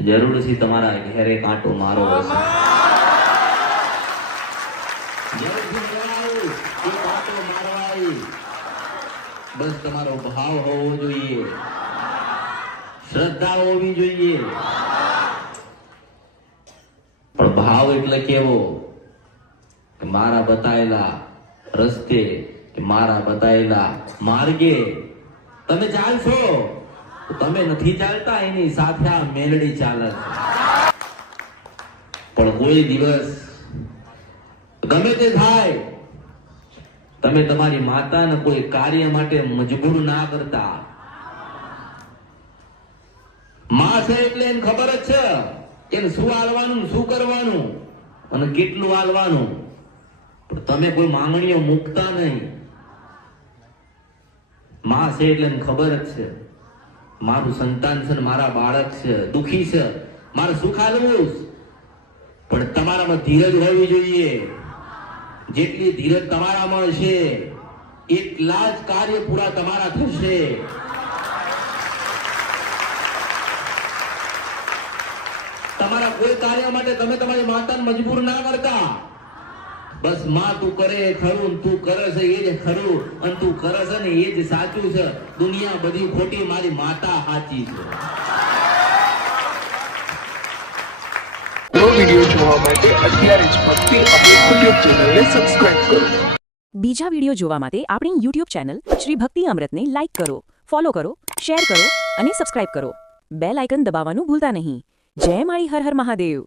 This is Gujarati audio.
જરૂરથી તમારા ઘેરે કાંટો મારો હશે. બસ તમારો ભાવ હોવો જોઈએ. શ્રદ્ધા હોવી જોઈએ. પણ ભાવ એટલે કેવો? કે મારા બતાયેલા રસ્તે કે મારા બતાયેલા માર્ગે. તમે ચાલશો. તમે નથી ચાલતા? એની સાથે આ મેલડી ચાલે પણ કોઈ દિવસ ગમે તે થાય, તમે તમારી માતાને કોઈ કાર્ય માટે મજબૂર ના કરતા. માં છે એટલે એને ખબર જ છે એને શું હાલવાનું, શું કરવાનું અને કેટલું હાલવાનું. પણ તમે કોઈ માંગણીઓ મૂકતા નહીં. માં છે એટલે એને ખબર જ છે. મારું સંતાન છે મારા બાળક છે, દુખી છે, મારે સુખ હાલવું છે. પણ તમારામાં ધીરજ હોવી જોઈએ. જેટલી ધીરજ તમારામાં હશે એટલા જ કાર્ય પૂરા તમારા થશે. તમારા કોઈ કાર્ય માટે તમે તમારી માતાને મજબૂર ના કરતા. બસમાં તું કરે ખરું તું કરે છે એ જ ખરું અને તું કરે છે ને એ જ સાચું છે. દુનિયા બધી ખોટી મારી માતા સાચી છે. નવો જોવા માટે અત્યારે જ ભક્તિ અમૃત યુટ્યુબ ચેનલને સબસ્ક્રાઇબ કરો. બીજા વીડિયો જોવા માટે આપણી યુટ્યુબ ચેનલ શ્રી ભક્તિ અમૃતને લાઇક કરો ફોલો કરો શેર કરો અને સબસ્ક્રાઇબ કરો. બેલ આઇકન દબાવવાનું ભૂલતા નહીં. જય માળી હર હર મહાદેવ.